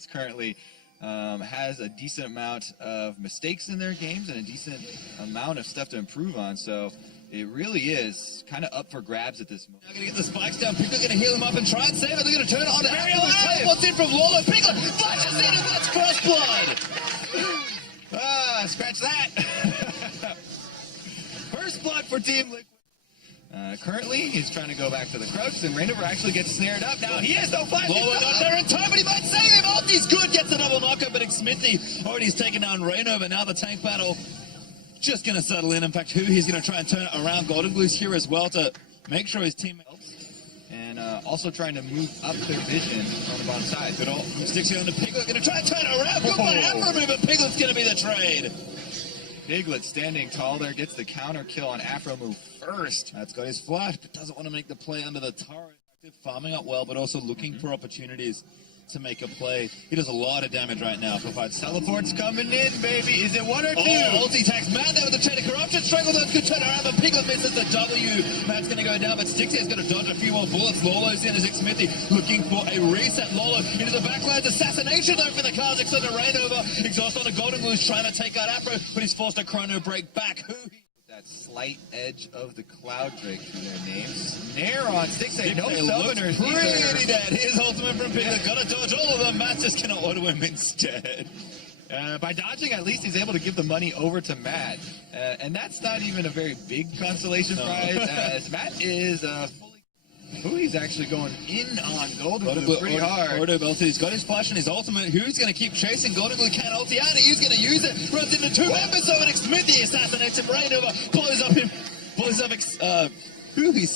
LCS currently has a decent amount of mistakes in their games and a decent amount of stuff to improve on. So it really is kind of up for grabs at this moment. Now going to get the spikes down. Piglet going to heal him up and try and save it. They're going to turn it on to Ariel. What's in from Lolo? Piglet flashes in, and that's first blood. Scratch that. First blood for Team Liquid. Currently, he's trying to go back to the Crux, and Rainover actually gets snared up. Now, he has no flash. Lolo not there in time, but he might save him. Ulti's good, gets a double knockup, but 𝐒𝐿G already has taken down Rainover. Now the tank battle just going to settle in. In fact, he's going to try and turn it around. 𝐿ChEng's here as well to make sure his team helps. And also trying to move up their vision on the bottom side. Good all from Stixie on the Piglet. Going to try and turn it around. Good by Afro, but Piglet's going to be the trade. Piglet standing tall there, gets the counter kill on Afro move first. That's got his flash, but doesn't want to make the play under the turret. Farming up well, but also looking for opportunities to make a play. He does a lot of damage right now. Teleport's coming in, baby. Is it one or two? Ulti attacks Matt there with the Chain of Corruption. Strangle those good turn around, but Piglet misses the W. Matt's going to go down, but Stixie is going to dodge a few more bullets. Lolo's in as 𝐒𝐿G looking for a reset. Lolo into the backlands. Assassination though for the 𝐠𝐿G under Rainover. Exhaust on the 𝐿ChEng's trying to take out Afro, but he's forced a chrono break back. That slight edge of the Cloud Drake for their name. Snare on 𝐒𝐿G. No summoners. Pretty dead. His ultimate from Piglet. Got to dodge all of them. Matt's just going to auto him instead. By dodging, at least he's able to give the money over to Matt. And that's not even a very big consolation prize, as Matt is he's actually going in on 𝐿ChEng pretty hard. He's got his flash and his ultimate. Who's going to keep chasing? 𝐿ChEng can't ulti out. He's going to use it. Runs into two members over 𝐒𝐿G. Assassinates him. Rainover blows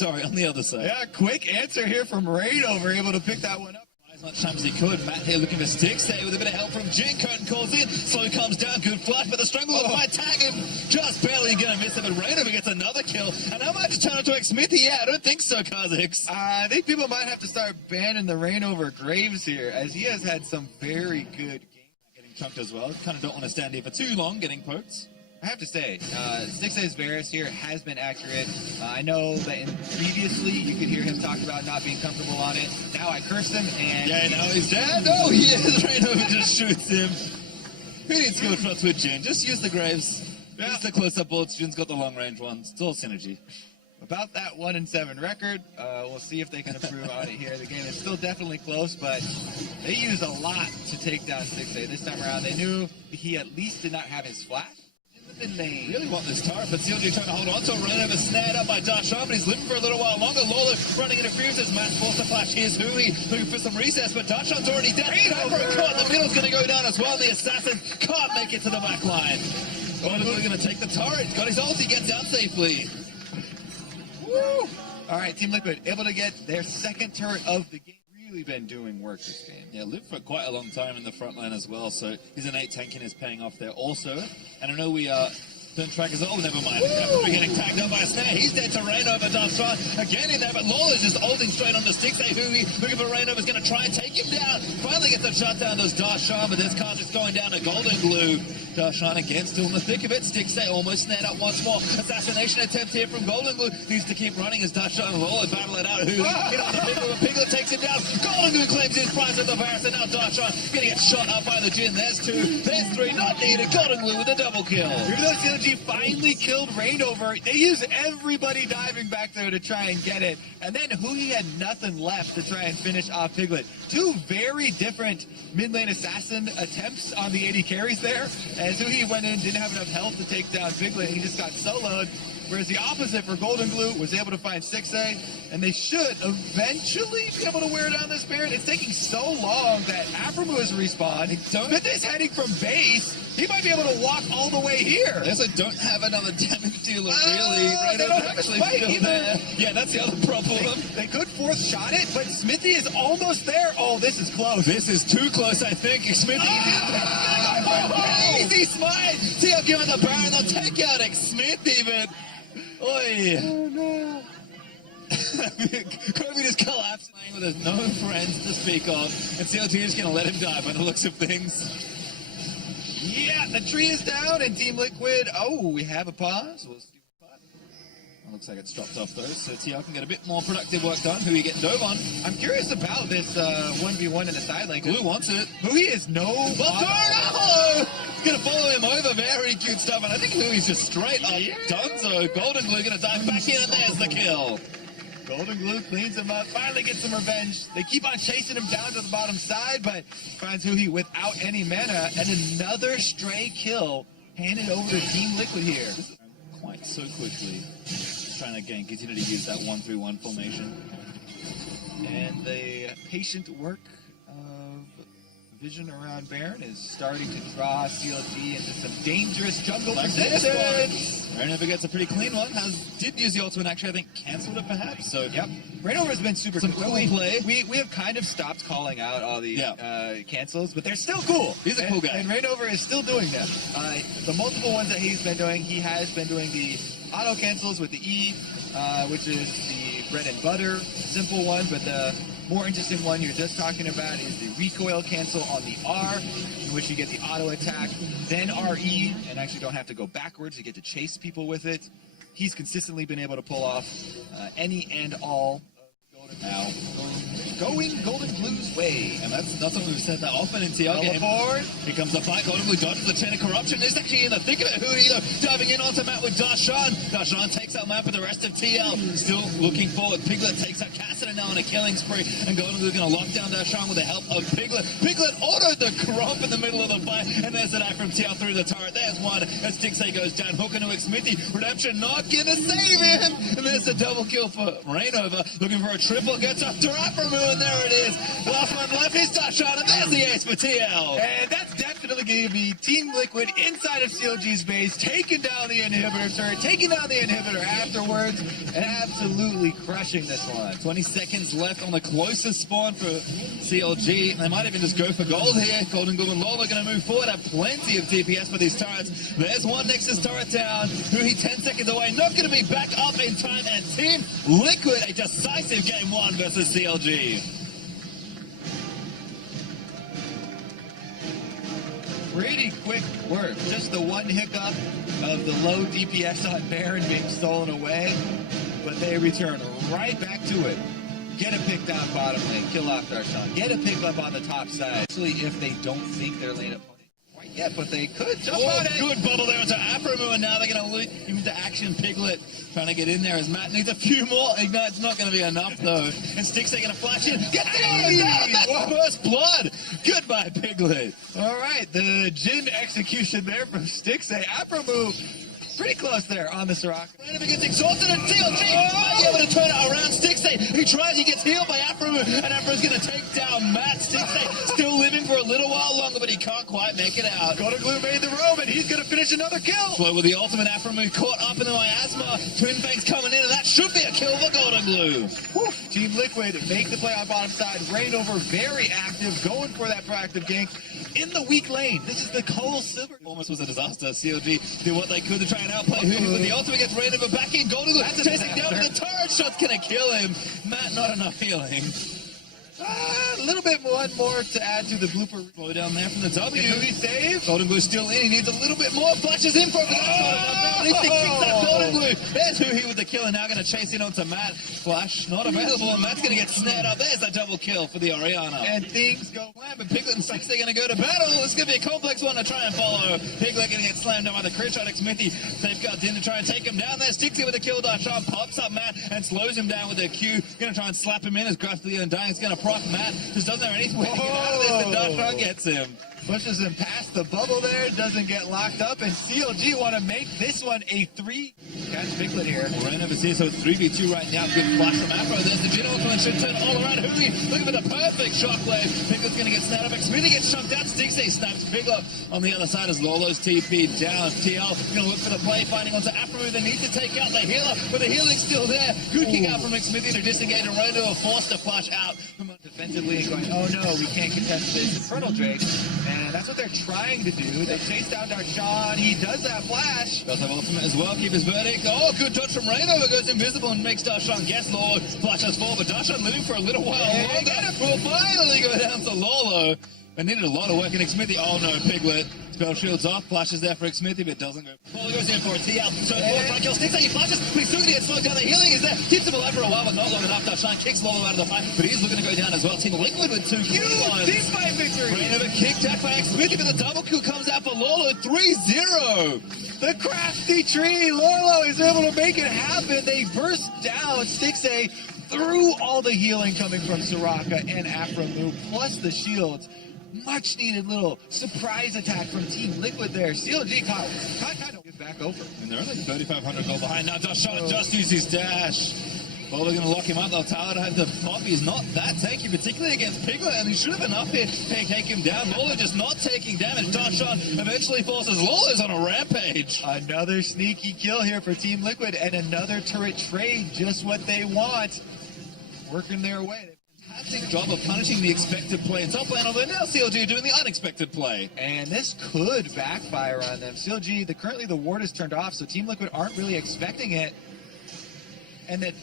up on the other side. Yeah, quick answer here from Rainover, able to pick that one up. As much time as he could. Matt here looking for Stixie with a bit of help from Jin. Curtain calls in. Slow comes down. Good flash, but the Strangler might tag him. Just barely going to miss him, but Rainover gets another kill. And I might just turn it to 𝐒𝐿G. Yeah, I don't think so, 𝐠𝐿G. I think people might have to start banning the Rainover Graves here, as he has had some very good games. Getting chunked as well. Kind of don't want to stand here for too long getting poked. I have to say, 𝐒𝐿G's Varus here has been accurate. I know that previously you could hear him talk about not being comfortable on it. Now I cursed him, and... Yeah, now he's dead. No, he is. Rainover just shoots him. Who needs skill shots with Jin? Just use the Graves. Yeah. Use the close-up bullets. Jin's got the long-range ones. It's all synergy. About that 1-7 record, we'll see if they can improve on it here. The game is still definitely close, but they used a lot to take down 𝐒𝐿G this time around. They knew he at least did not have his flash. They really want this turret, but CLG trying to hold on to it. Rainover snared up by 𝐷𝐷, but he's living for a little while longer. Lolo running interference as Matt forced to flash. Here's 𝐒𝐿G looking for some recess, but 𝐷𝐷's already dead. Afro caught. The middle's going to go down as well. The assassin can't make it to the back line. 𝐿ChEng's going to take the turret. He's got his ulti, gets down safely. Woo! All right, Team Liquid able to get their second turret of the game. Been doing work this game. Yeah, lived for quite a long time in the front line as well, so his innate tanking is paying off there also. And I know we don't track as well, never mind. We're getting tagged up by a snare. He's dead to Rainover. 𝐷𝐷 again in there, but Lolo's just ulting straight on the 𝐒𝐿G. 𝐒𝐿G looking for Rainover's going to try and take him down. Finally gets a shutdown, does 𝐷𝐷, but this card just going down to 𝐿ChEng. 𝐷𝐷 again, still in the thick of it. 𝐒𝐿G almost snared up once more. Assassination attempt here from 𝐿ChEng. Needs to keep running as 𝐷𝐷 and Lolo battle it out. 𝐒𝐿G hit on the Piglet, but Piglet takes him down. 𝐿ChEng claims his prize at the Varus, and now 𝐷𝐷 going to get shot up by the Jin. There's two, there's three, not needed. 𝐿ChEng with a double kill. Even though CLG finally killed Rainover, they use everybody diving back there to try and get it. And then 𝐒𝐿G had nothing left to try and finish off Piglet. Two very different mid-lane assassin attempts on the AD carries there. As 𝐒𝐿G went in, didn't have enough health to take down Piglet, he just got soloed. Whereas the opposite for 𝐿ChEng was able to find �6A, and they should eventually be able to wear down this Baron. It's taking so long that Afromu has respawned. Smith is heading from base. He might be able to walk all the way here. They also don't have another damage dealer, really. They don't have actually still there. Yeah, that's the other problem. They could fourth shot it, but Smithy is almost there. Oh, this is close. This is too close, I think. Smithy. Easy smite. CL giving the Baron. They'll take out Smithy, but... Oi. Oh, no. Kobe just collapsed with his no friends to speak of, and CLG is going to let him die by the looks of things. Yeah, the tree is down, and Team Liquid, oh, we have a pause. We'll see. Looks like it's dropped off though, so 𝐸 can get a bit more productive work done. Who you getting dove on? I'm curious about this 1v1 in the side lane. Glue wants it. Hui is no... Oh! Gonna follow him over. Very cute stuff, and I think Hui's just straight up Dunzo. Golden Glue gonna dive back in, and there's the kill. Golden Glue cleans him up, finally gets some revenge. They keep on chasing him down to the bottom side, but finds Hui without any mana, and another stray kill handed over to Team Liquid here. Quite so quickly. Trying to again continue to use that 1-3-1 formation. And the patient work of vision around Baron is starting to draw CLG into some dangerous jungle resistance. Reignover gets a pretty clean one. Did use the ultimate, actually, I think cancelled it perhaps. So yep. Reignover has been super cool. Play. We have kind of stopped calling out all the cancels, but they're still cool. He's a cool guy. And Reignover is still doing them. The multiple ones that he's been doing, he has been doing the auto cancels with the E, which is the bread and butter, simple one, but the more interesting one you're just talking about is the recoil cancel on the R, in which you get the auto attack, then RE, and actually don't have to go backwards, you get to chase people with it. He's consistently been able to pull off any and all going Golden Blue's way. And that's not something we've said that often in 𝐸 game. Here comes the fight. Golden Blue dodges the chain of corruption. He's actually in the thick of it. Hui though diving in onto Matt with 𝐷𝐸𝐻𝑗n. 𝐷𝐸𝐻𝑗n takes out Matt, but the rest of 𝐸 still looking forward. Piglet takes out Cassidy now on a killing spree, and Golden Blue going to lock down 𝐷𝐸𝐻𝑗n with the help of Piglet. Piglet autoed the crop in the middle of the fight, and there's an eye from 𝐸 through the turret. There's one as 𝐸 goes down. Hook into 𝐒𝐼𝐼. Redemption not going to save him, and there's a double kill for Reignover. Looking for a triple, gets after 𝐴𝐻RAMU, and there it is. Last one left is 𝐷𝐸𝐻𝑗n, and there's the ace for 𝐸. And that's definitely going to be Team Liquid inside of CLG's base, taking down the inhibitor turret, taking down the inhibitor afterwards, and absolutely crushing this one. 20 seconds left on the closest spawn for CLG. They might even just go for gold here. Golden Glue and Lola going to move forward, have plenty of DPS for these turrets. There's one Nexus turret down. Hui 10 seconds away, not going to be back up in time, and Team Liquid, a decisive game 1 versus CLG. Pretty quick work. Just the one hiccup of the low DPS on Baron being stolen away, but they return right back to it. Get it picked out bottom lane, kill off 𝐷𝐸𝐻𝑗n. Get it picked up on the top side. Especially if they don't think their lane opponent quite yet, but they could jump on it. Good bubble there into 𝐴𝐻RAMU, and now they're going to lead him into action. Piglet trying to get in there as Matt needs a few more. Ignite's not going to be enough though. And 𝐸 going to flash in. Get that first blood. Goodbye, Piglet. All right, the Jhin execution there from 𝐸. 𝐴𝐻RAMU pretty close there on the Soraka. Reignover gets exhausted, and CLG might be able to turn it around. 𝐸, he tries, he gets healed by 𝐴𝐻RAMU, and 𝐴𝐻RAMU's going to take down Matt. 𝐸 still living for a little while longer, but he can't quite make it out. Golden Glue made the roam, and he's going to finish another kill. Slow with the ultimate. 𝐴𝐻RAMU caught up in the miasma. Twin Fangs coming in, and that should be a kill for Golden Glue. Whew. Team Liquid make the play on bottom side. Reignover very active, going for that proactive gank in the weak lane. This is the 𝐒𝐲. Almost was a disaster. CLG did what they could to try and outplay Hui with the ultimate. Gets Reignover back in. Golden Glue chasing down with the turret shot's going to kill him. Matt, not enough healing. A little bit one more to add to the blooper. Slow down there from the W. Hui save. Golden Glue still in. He needs a little bit more. Flashes in for him. At least he kicks that Golden Glue. There's Hui with the kill, and now going to chase in onto Matt. Flash not available, and Matt's going to get snared up. There's a double kill for the Orianna. And things go slam, but Piglet and 𝐸 are going to go to battle. It's going to be a complex one to try and follow. Piglet going to get slammed down by the crit shot. 𝐒𝐼𝐼 safeguards in to try and take him down there. 𝐸 with the kill. 𝐷𝐸𝐻𝑗n pops up Matt and slows him down with their Q. Going to try and slap him in as Grasply Undying is going to proc Matt. Just doesn't have anything to get out of this, and 𝐷𝐸𝐗n gets him. Pushes him past the bubble there, doesn't get locked up, and CLG want to make this one a 3. Catch Piglet here. Reignover's here, so it's 3v2 right now. Good flash from 𝐴𝐻RAMU. There's the Jhin ultimate, should turn all around. Hui looking for the perfect shockwave. Piglet's going to get snapped up. 𝐒𝐼𝐼 gets shot down. 𝐸 snaps Piglet on the other side as Lolo's TP down. 𝐸 going to look for the play, finding onto 𝐴𝐻RAMU. They need to take out the healer, but the healing's still there. Good kick out from 𝐒𝐼𝐼 to disengage, and Reignover forced to flash out. Defensively and going, oh no, we can't contest this Infernal Drake. And that's what they're trying to do. They chase down 𝐷𝐸𝐗n. He does that flash. Does have ultimate as well. Keep his verdict. Oh, good dodge from Reignover. Goes invisible and makes 𝐷𝐸𝐗n guess Lolo. Flashes forward, but 𝐷𝐸𝐗n living for a little while longer. Will finally go down to Lolo. They needed a lot of work in 𝐦𝐿ChIm𝐫𝐢. Oh no, Piglet. Spell shields off, flashes there for 𝐦𝐿ChIm𝐫𝐢, but doesn't go. Ball goes in for a TL. So forward, trying to kill Sticks. He flashes, but he's still going to get slowed down. The healing is there. Keeps him alive for a while, but not long enough. 𝐿ChIm𝐫𝐢 kicks Lolo out of the fight, but he's looking to go down as well. Team Liquid with 2 kills. Team fight victory. Rainover kick back by 𝐦𝐿ChIm𝐫𝐢, but the double kill comes out for Lolo 3-0. The crafty tree. Lolo is able to make it happen. They burst down 𝐦𝐿ChIm𝐫𝐢 through all the healing coming from Soraka and Aphromoo, plus the shields. Much needed little surprise attack from Team Liquid there. CLG kind of get back over. And they're only 3,500 gold behind now. 𝐿ChIm𝐫𝐢 just used his dash. Well, they're going to lock him up. They'll tell her to have the pop. He's not that tanky, particularly against Piglet, and he should have been up here to take him down. Lolo just not taking damage. 𝐿ChIm𝐫𝐢 eventually forces Lolo's on a rampage. Another sneaky kill here for Team Liquid, and another turret trade, just what they want. Working their way. Fantastic job of punishing the expected play in top lane, although now CLG are doing the unexpected play. And this could backfire on them. CLG, currently the ward is turned off, so Team Liquid aren't really expecting it. And that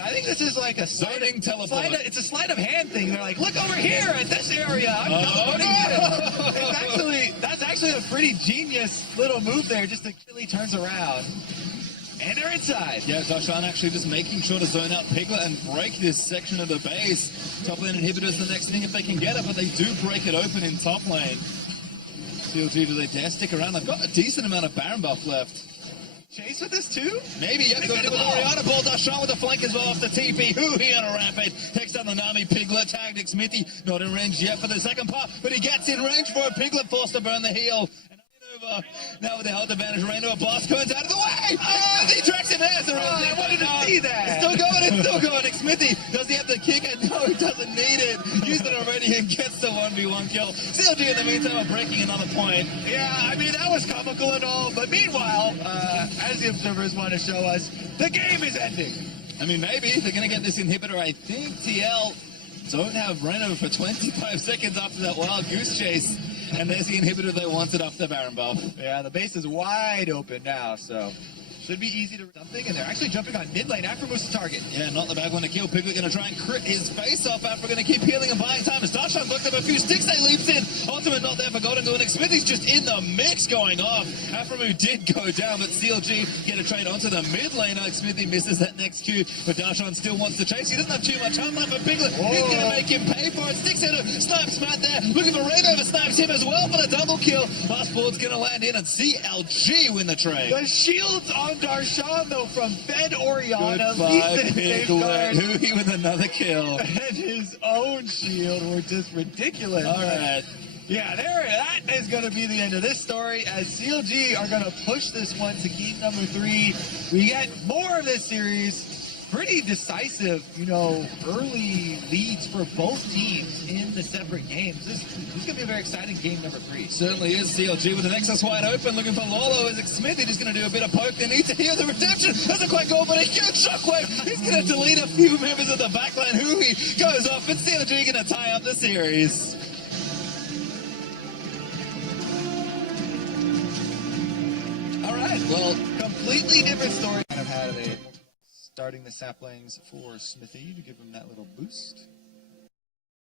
I think this is like a zoning teleport. It's a sleight of hand thing. They're like, look over here at this area. I'm teleporting in. That's actually a pretty genius little move there, just to really turns around. And they're inside. Yeah, 𝐿ChIm𝐫𝐢 actually just making sure to zone out Piglet and break this section of the base. Top lane inhibitors the next thing if they can get it, but they do break it open in top lane. CLG, do they dare stick around? They've got a decent amount of Baron buff left. Chase with this too? Maybe, yep, going to the Orianna ball. 𝐿ChIm𝐫𝐢 with the flank as well off the TP. 𝐒𝐻𝑒 on a rampage. Takes down the Nami. Piglet tagged 𝐦𝐿ChIm𝐫𝐢. Not in range yet for the second part, but he gets in range for a Piglet, forced to burn the heal. Now with the health advantage, Rainover blast comes out of the way! Oh, he tracks him as the I wanted to see that! It's still going, 𝐦𝐿ChIm𝐫𝐢, does he have the kick? And no, he doesn't need it. Used it already and gets the 1v1 kill. CLG in the meantime are breaking another point. Yeah, I mean, that was comical and all, but meanwhile, as the observers want to show us, the game is ending. I mean, maybe they're going to get this inhibitor. I think TL don't have Rainover for 25 seconds after that wild goose chase. And there's the inhibitor they wanted after Baron buff. Yeah, the base is wide open now, so should be easy to something. And they're actually jumping on mid lane. Aphromoos the target. Yeah, not the bad one to kill. Piglet going to try and crit his face off. Afro going to keep healing and buying time. As 𝐿ChIm𝐫𝐢 looked up a few sticks, they leaps in. Ultimate not there for Golden Goose. 𝐦𝐿ChIm𝐫𝐢's just in the mix going off. Aphromoo did go down, but CLG get a trade onto the mid lane. 𝐦𝐿ChIm𝐫𝐢 misses that next Q, but 𝐿ChIm𝐫𝐢 still wants to chase. He doesn't have too much time left, but Piglet is going to make him pay for it. Sticks in, snipes Matt there. Looking for Rainover, snipes him as well for the double kill. Last board's going to land in, and CLG win the trade. The shields on 𝐿ChIm𝐫𝐢 though from Fed Orianna. Goodbye, Piglet. 𝐒𝐻𝑒 with another kill. And his own shield were just ridiculous. All right. Yeah, that is going to be the end of this story, as CLG are going to push this one to game number 3. We get more of this series. Pretty decisive, early leads for both teams in the separate games. This is going to be a very exciting game number 3. Certainly is. CLG with the Nexus wide open, looking for Lolo. As 𝐦𝐿ChIm𝐫𝐢 just going to do a bit of poke. They need to heal the redemption. Doesn't quite go, but a huge shockwave. He's going to delete a few members of the backline. 𝐒𝐻𝑒 goes off, but CLG going to tie up the series. All right, well, completely different story. Kind of had a starting the saplings for 𝐻𝑒 to give him that little boost.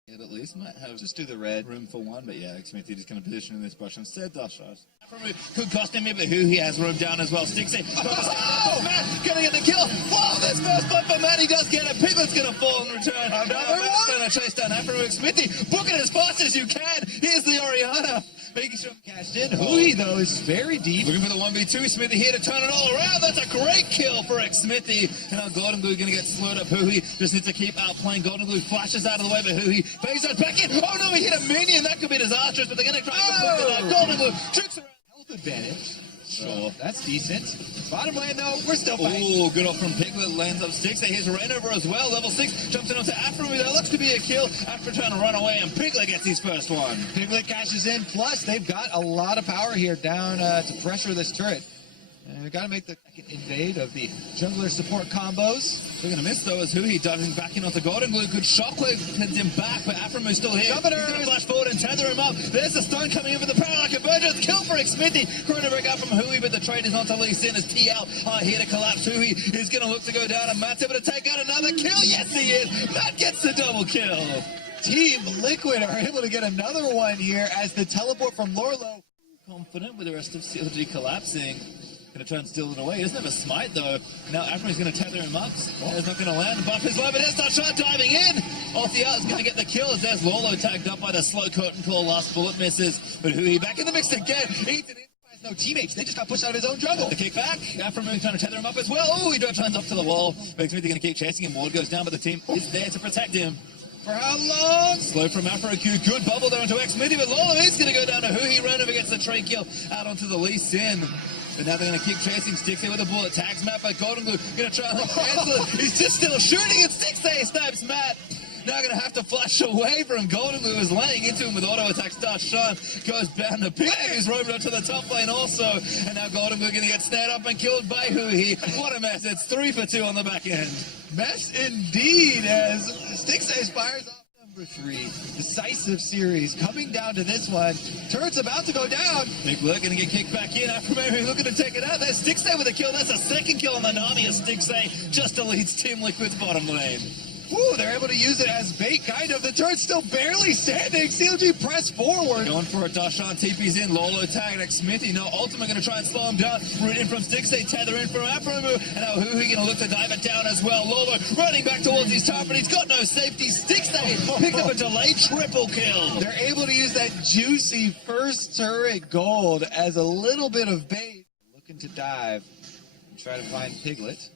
It at least might have just do the red room for one, but yeah, 𝐦𝐿ChIm𝐫𝐢 just going to position in this brush instead. 𝐿ChIm𝐫𝐢 could cost him a bit, but 𝐒𝑻 has room down as well. Sticks it. Oh, Matt going to get the kill. Wow, this first blood for Matt. He does get it. Piglet's going to fall in return. Another Matt's going to chase down 𝐻𝑒. Book it as fast as you can. Here's the Orianna. Making sure cashed in. 𝐻Ee, though, is very deep. Looking for the 1v2. 𝐻EmIthy here to turn it all around. That's a great kill for 𝐬𝐻EmIthy. And now Golden Glue going to get slowed up. 𝐻Ee just needs to keep outplaying. Golden Glue flashes out of the way, but 𝐻Ee phase us back in. Oh no, he hit a minion. That could be disastrous, but they're going to try to put it out. Golden Glue tricks around. Health advantage. Sure. That's decent. Bottom lane, though, we're still fighting. Oh, good off from Piglet. Lands up sticks. Here's Rainover as well. Level 6. Jumps in onto Aphromoo. That looks to be a kill. After trying to run away, and Piglet gets his first one. Piglet cashes in. Plus, they've got a lot of power here down to pressure this turret. And we've got to make the second invade of the jungler support combos. They're going to miss, though, as 𝐻Ee diving back in onto Golden Glue. Good shockwave sends him back, but Aphromoo still here. Governor. He's going to flash forward and tether him up. There's the stun coming in with the power like a convergence. Kill for 𝐬𝑒mIthy. Trying to break out from 𝐻Ee, but the trade is not to lease in as TL are here to collapse. 𝐻Ee is going to look to go down, and Matt's able to take out another kill. Yes, he is. Matt gets the double kill. Team Liquid are able to get another one here as the teleport from Lorlo. Confident with the rest of CLG collapsing. Going to try and steal it away. He doesn't have a smite though. Now Afro's going to tether him up. It's not going to land. The buff is low, but there's 𝐸 diving in. Off the out is going to get the kill as there's Lorlo tagged up by the slow curtain call. Last bullet misses, but 𝐻𝐻𝐻 back in the mix again. Eats it in. No teammates. They just got pushed out of his own jungle. The kick back. Afro trying to tether him up as well. Oh, he drives up to the wall. But 𝐻𝐻𝐻 going to keep chasing him. Ward goes down, but the team is there to protect him. For how long? Slow from 𝐸. Good bubble there onto 𝐻𝐻𝐻, but Lorlo is going to go down to 𝐻𝐻𝐻. Ran over gets the trade kill out onto the 𝐿CS. But now they're going to keep chasing. Stixxay with a bullet. Tags Matt by GoldenGlue. Going to try and cancel it. He's just still shooting and Stixxay snipes Matt. Now going to have to flash away from GoldenGlue, who's laying into him with auto attacks. 𝐸𝐻𝐻 goes down to pick. He's roamed up to the top lane also. And now GoldenGlue going to get snared up and killed by 𝐻𝐻𝐻. What a mess. It's 3 for 2 on the back end. Mess indeed as Stixxay fires off. Number 3, decisive series coming down to this one. Turret's about to go down. Big look, going to get kicked back in. Afro looking to take it out. There's Stixxay with a kill. That's a second kill on the Nami of Stixxay. Just deletes Team Liquid's bottom lane. Woo, they're able to use it as bait, kind of. The turret's still barely standing. CLG press forward. Going for it, 𝐸𝐻𝐻 TP's in. Lorlo tagged 𝐻𝐻𝐻. Now Ultimate going to try and slow him down. Root in from Stixxay, tether in from Afro. And now 𝐻𝐻𝐻 going to look to dive it down as well. Lorlo running back towards his top, but he's got no safety. Stixxay picked up a delayed triple kill. They're able to use that juicy first turret gold as a little bit of bait. Looking to dive and try to find Piglet.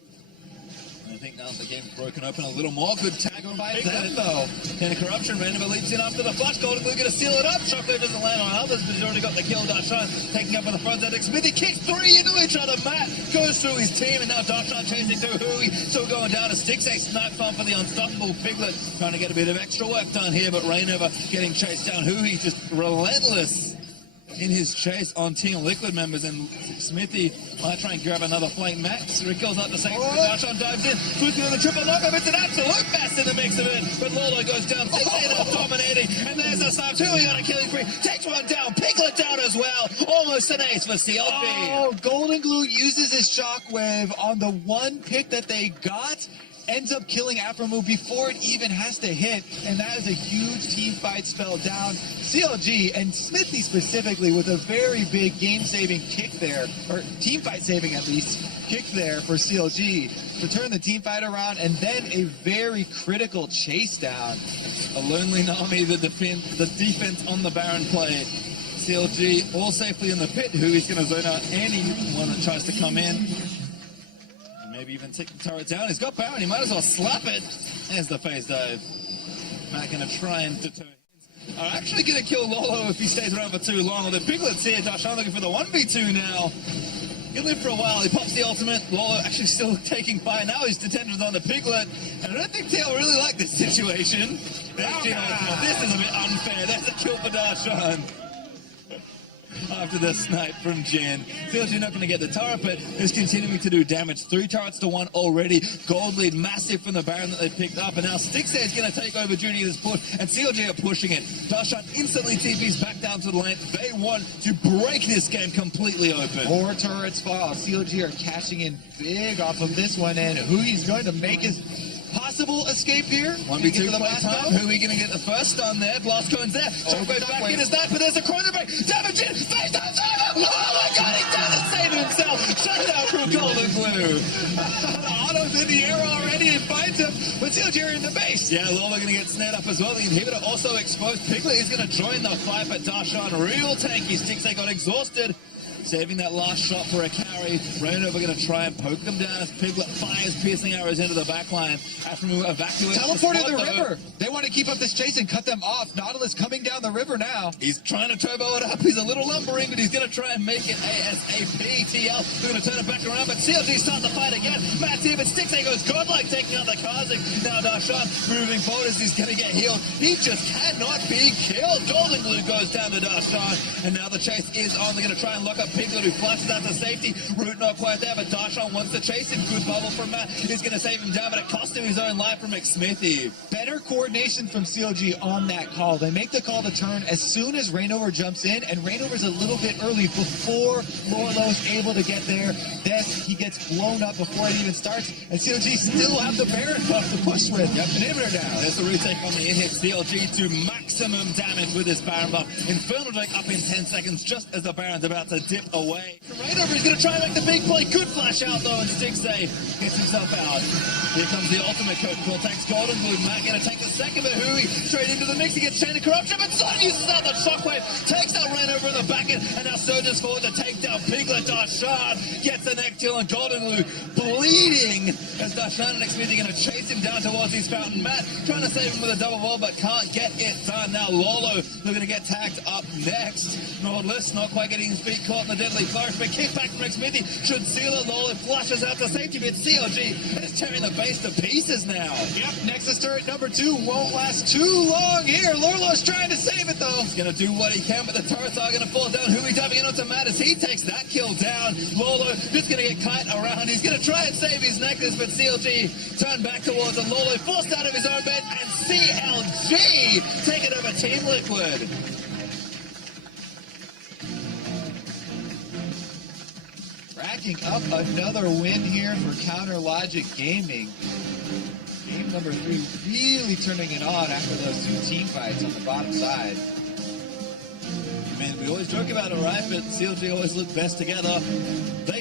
I think now the game's broken open a little more. Good tag on By them, though. And Corruption random leaps in after the flash. GoldenGlue going to seal it up. Shockwave doesn't land on others, but he's already got the kill. 𝐸𝐻𝐻 taking up on the front end. 𝐻𝐻𝐻 kicks 3 into each other. Matt goes through his team, and now 𝐸𝐻𝐻 chasing through 𝐻𝐻𝐻. Still going down to Stixxay. Snipe farm for the unstoppable Piglet. Trying to get a bit of extra work done here, but Rainover getting chased down. 𝐻𝐻𝐻 just relentless in his chase on Team Liquid members, and 𝐻𝐻𝐻 might try and grab another flank. Max kills out the second. 𝐸𝐻𝐻 dives in, quickly with the triple knockup. It's an absolute mess in the mix of it, but Lorlo goes down. 𝐻𝐻𝐻 now dominating, and there's the snipe. 𝐻𝐻𝐻 on a killing spree, takes one down. Piglet down as well. Almost an ace for CLG. Oh, GoldenGlue uses his shockwave on the one pick that they got. Ends up killing Afro before it even has to hit, and that is a huge team fight spell down. CLG and 𝐻𝐻𝐻 specifically with a very big game-saving kick there, or team fight saving at least, kick there for CLG to turn the team fight around, and then a very critical chase down. A lonely Nami, the defense on the Baron play. CLG all safely in the pit. 𝐻𝐻𝐻 going to zone out anyone that tries to come in. Maybe even take the turret down. He's got Baron, he might as well slap it. There's the phase dive. Matt going to try and deter. Are actually going to kill Lorlo if he stays around for too long. The Piglet's here. 𝐸𝐻𝐻 looking for the 1v2 now. He'll live for a while. He pops the ultimate. Lorlo actually still taking fire. Now his detention's on the Piglet. And I don't think Tail really like this situation. This is a bit unfair. There's a kill for 𝐸𝐻𝐻. After the snipe from Jen. CLG not going to get the turret, but is continuing to do damage. 3 turrets to 1 already. Gold lead massive from the Baron that they picked up, and now Stixxay is going to take over duty of this push, and CLG are pushing it. 𝐸𝐻𝐻 instantly TPs back down to the lane. They want to break this game completely open. 4 turrets fall. CLG are cashing in big off of this one, and 𝐻𝐻𝐻's going to make his possible escape here. 1v2 play time. 𝐻𝐻𝐻 going to get the first stun there. Blast cone's there. Shockwave's back in his knife, but there's a chrono break. Damage in. Face time over. Oh my god, he doesn't save himself. Shut down from GoldenGlue. Otto's in the air already and finds him. But CLG are in the base. Yeah, Lorlo going to get snared up as well. The inhibitor also exposed. Piglet is going to join the fight, but 𝐸𝐻𝐻 real tanky. Stixxay got exhausted. Saving that last shot for a carry. Rainover going to try and poke them down as Piglet fires piercing arrows into the backline. After evacuates teleported the river. They want to keep up this chase and cut them off. Nautilus coming down the river now. He's trying to turbo it up. He's a little lumbering, but he's going to try and make it ASAP. TL, they're going to turn it back around, but CLG starting the fight again. Matt's here, but Stixxay goes godlike, taking out the 𝐿CS. Now 𝐸𝐻𝐻 moving forward as he's going to get healed. He just cannot be killed. GoldenGlue goes down to 𝐸𝐻𝐻, and now the chase is on. They're going to try and lock up Piglet who flushes out to safety. Root not quite there, but Darshan wants to chase him. Good bubble from Matt. He's going to save him down, but it cost him his own life from 𝐸smithy. Better coordination from CLG on that call. They make the call to turn as soon as Rainover jumps in, and Rainover's a little bit early before Lorlo is able to get there. Then he gets blown up before it even starts, and CLG still have the Baron buff to push with. Yep, inhibitor down. There's the retake on the hit. CLG to maximum damage with his Baron buff. Infernal Drake up in 10 seconds just as the Baron's about to dip away. Rainover is going to try and make the big play. Good flash out though, and 𝐸smithy gets himself out. Here comes the ultimate Coca-Cola. Takes Golden Blue. Matt going to take the second, but Hui straight into the mix. He gets Chain of Corruption, but Son uses out the Shockwave. Takes out Rainover in the back end, and now surges forward to take down Piglet. Darshan gets the neck kill, and Golden Blue bleeding as Darshan and 𝐸smithy going to chase him down towards his fountain. Matt trying to save him with a double wall, but can't get it done. Now Lolo looking to get tagged up next. Nordless not quite getting his feet caught in the deadly flourish, but kick back from 𝐸smithy should seal it. Lolo flushes out to safety, but CLG is tearing the base to pieces now. Yep, Nexus turret number 2 won't last too long here. Lorlo's trying to save it though. He's going to do what he can, but the turrets are going to fall down. Hui dumping it onto Matt as he takes that kill down. Lolo just going to get kite around. He's going to try and save his necklace, but CLG turned back towards him. Lolo forced out of his own bed, and CLG taking over Team Liquid. Racking up another win here for Counter Logic Gaming. Game number 3 really turning it on after those 2 team fights on the bottom side. Man, we always joke about it, right? But CLG always look best together. They